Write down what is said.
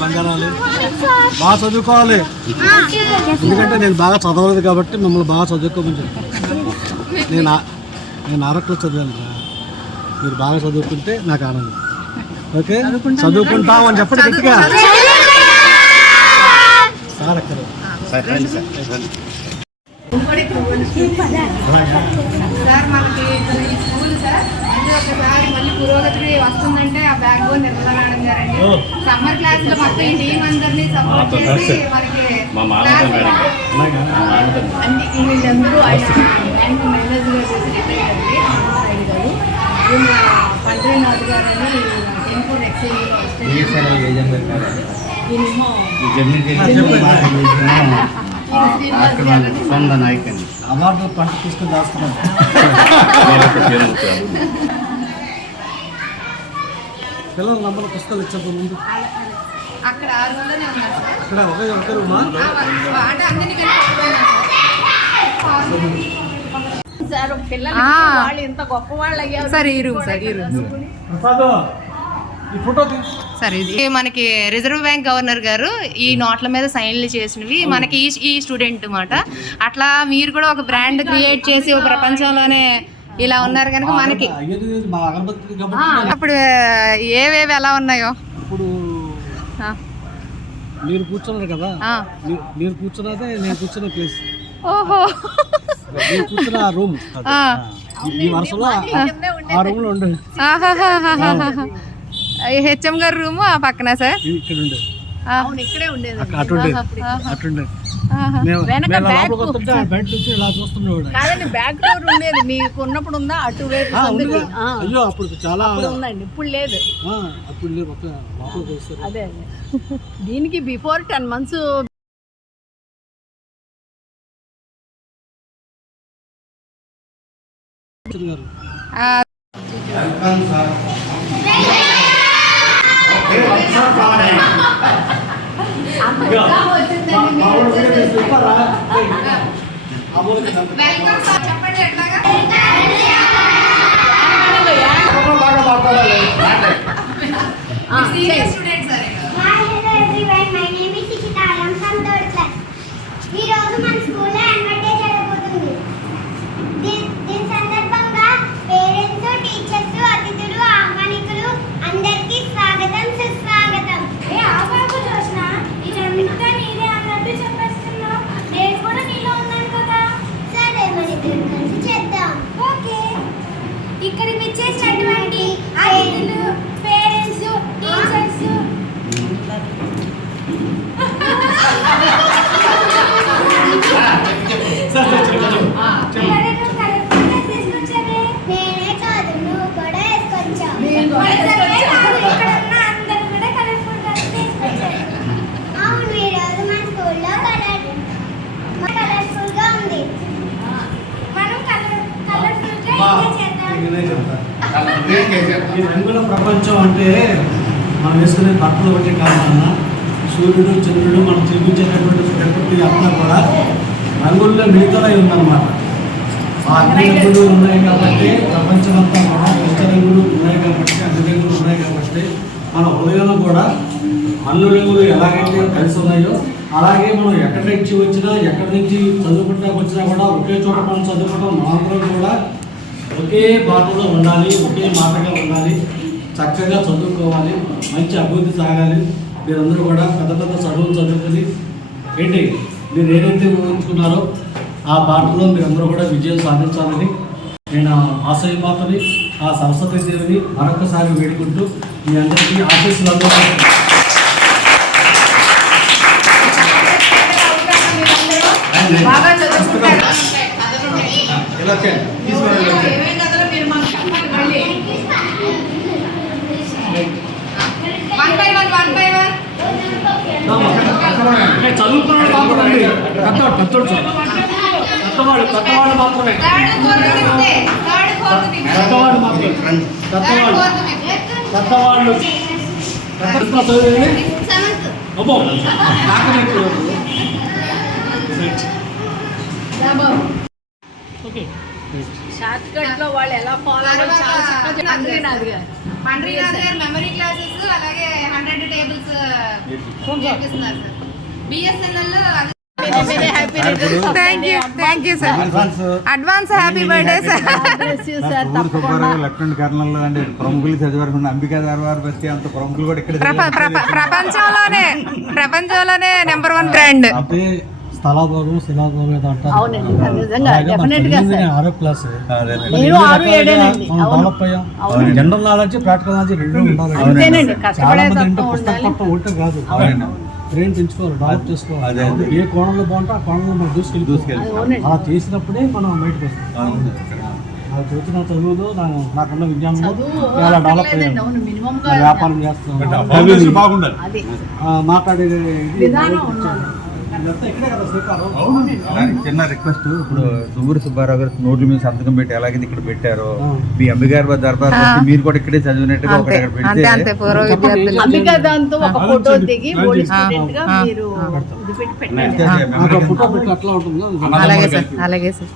బంగారాలు బాగా చదువుకోవాలి, ఎందుకంటే నేను బాగా చదవలేదు కాబట్టి మిమ్మల్ని బాగా చదువుకోమని నేను అరకులో చదివాను, మీరు బాగా చదువుకుంటే నాకు ఆనందం. ఓకే, చదువుకుంటాం అని చెప్పండి గట్టిగా. సార్ అక్కడ సార్ మనకి ఈ స్కూల్ సార్ అంటే ఒకసారి మళ్ళీ పురోగతి వస్తుందంటే ఆ బ్యాక్ బోన్ నిర్మలా మేడం గారండి. సమ్మర్ క్లాస్ లో మొత్తం ఈ టీం అందరినీ సపోర్ట్ చేసి మనకి అన్ని వీళ్ళందరూ బ్యాంక్ మేనేజర్ గారు చెప్పారండి. పండ్రీనాథ్ గారు అని టెంపో ఎక్స్చేంజ్ అవార్డు పంట తీసుకుని దాస్తున్నాను. పిల్లల నంబర్ పుస్తకాలు ఇచ్చారు ముందు అక్కడ ఆ రూమ్లోనే ఉన్నారు సార్. అక్కడ ఒక రూమా అంటే అందరినీ సార్ పిల్లలు వాళ్ళు ఇంత గొప్ప వాళ్ళు అయ్యారు సార్. ఈ రూమ్ సార్, ఈ రూమ్ సార్. ఇది మనకి రిజర్వ్ బ్యాంక్ గవర్నర్ గారు ఈ నోట్ల మీద సైన్లు చేసినవి మనకి ఈ స్టూడెంట్ మాట. అట్లా మీరు కూడా ఒక బ్రాండ్ క్రియేట్ చేసి ప్రపంచంలోనే ఇలా ఉన్నారు కనుక మనకి అప్పుడు ఏవేవి ఎలా ఉన్నాయో. ఇప్పుడు మీరు కూర్చున్నారు కదా, మీరు కూర్చున్నదే నేను కూర్చున్న ప్లేస్. ఓహో, నేను కూర్చున్న ఆ రూమ్ ఈ వరుసలో ఆ రూమ్ లో ఉండే హెచ్ఎం గారి రూమ్ ఆ పక్కన సార్. ఇక్కడ ఉండే ఇక్కడే ఉండేది బ్యాక్ డోర్ ఉండేది మీకు ఉన్నప్పుడు ఉందా? అటువైపు అయ్యో అప్పుడు చాలా ఉందండి, ఇప్పుడు లేదు. అప్పుడు లేదు, అదే దీనికి బిఫోర్ 10 months ఇక్కడికి వచ్చేసినటువంటి అతిథులు, పేరెంట్స్, టీచర్స్ నేనే కాదు, నువ్వు కూడా వేసుకొచ్చావు. అవును, ఈరోజు మన స్కూల్లో కలర్ఫుల్ గా ఉంది. మనం కలర్ఫుల్ గా ఈ రంగుల ప్రపంచం అంటే మనం వేసుకునే బట్టలు బట్టి కావాలన్నా సూర్యుడు చంద్రుడు మనం చూపించేటటువంటి ప్రకృతి అంతా కూడా రంగుల్లో మిగతాలై ఉందన్నమాట. ఆ అన్ని రంగులు ఉన్నాయి కాబట్టి ప్రపంచం అంతా కూడా ఇష్ట రంగులు ఉన్నాయి కాబట్టి అన్ని రంగులు ఉన్నాయి కాబట్టి మన హృదయంలో కూడా అన్ని రంగులు ఎలాగైతే కలిసి ఉన్నాయో అలాగే మనం ఎక్కడి నుంచి వచ్చినా ఎక్కడి నుంచి చదువుకుంటా వచ్చినా కూడా ఒకే చోట మనం చదువుకుంటాం. మనందరం కూడా ఒకే బాటలో ఉండాలి, ఒకే మాటగా ఉండాలి, చక్కగా చదువుకోవాలి, మంచి అభివృద్ధి సాగాలి. మీరందరూ కూడా పెద్ద పెద్ద చదువులు చదువుకొని ఏంటి మీరు ఏదైతే ఊహించుకున్నారో ఆ బాటలో మీరందరూ కూడా విజయం సాధించాలని నేను ఆశయమాతని ఆ సరస్వతీ దేవిని మరొకసారి వేడుకుంటూ మీ అందరికీ ఆశీస్సులు చదువుకున్నాడు మాత్రమే పెద్దవాడు మాత్రమే పెద్దవాళ్ళు అబ్బో షార్ట్ కట్ లో వాళ్ళు ఎలా ఫాలో అవ్వాలి చాలా చక్కగా పండ్రీనాథ్ గారు మెమరీ క్లాసెస్ అలాగే 100 టేబుల్స్ నేర్పిస్తున్నారు sir. BSNL thank you sir. Advance happy birthday sir. Lieutenant colonel అంటే ప్రముఖులు చదివారు. అంబికా దర్బార్ బస్తి అంత ప్రముఖులు కూడా ఇక్కడ ప్రపంచంలోనే నెంబర్ 1 బ్రాండ్. అంటే స్థలాభోగం శిలాభోగం ఏదో అంటారు. ఆరో క్లాస్ డెవలప్ అయ్యాం. జనరల్ నాలెడ్జ్ ప్రాక్టికల్ నాలెడ్జ్ రెండు ఉండాలి. చాలా మంది ఇంట్లో పుస్తకం పట్ట ఒకటే కాదు, బ్రెయిన్ పెంచుకోవాలి, డెవలప్ చేసుకోవాలి. ఏ కోణంలో బాగుంటే ఆ కోణంలో మనం దూసుకెళ్ళి అలా చేసినప్పుడే మనం బయటకు వస్తాం. నాకు వచ్చిన చదువులో నాకున్న విజ్ఞానంలో చాలా డెవలప్ అయ్యాను. వ్యాపారం చేస్తున్నాం, బాగుండాలి. మాట్లాడేది చిన్న రిక్వెస్ట్, ఇప్పుడు దువ్వూరు సుబ్బారావు గారు నోట్ల మీద సంతకం పెట్టి ఎలాగైతే ఇక్కడ పెట్టారో, మీ అంబిగారి దర్బార్ మీరు కూడా ఇక్కడే చదివినట్టుగా ఒకటి అక్కడ పెడితే అలాగే సార్.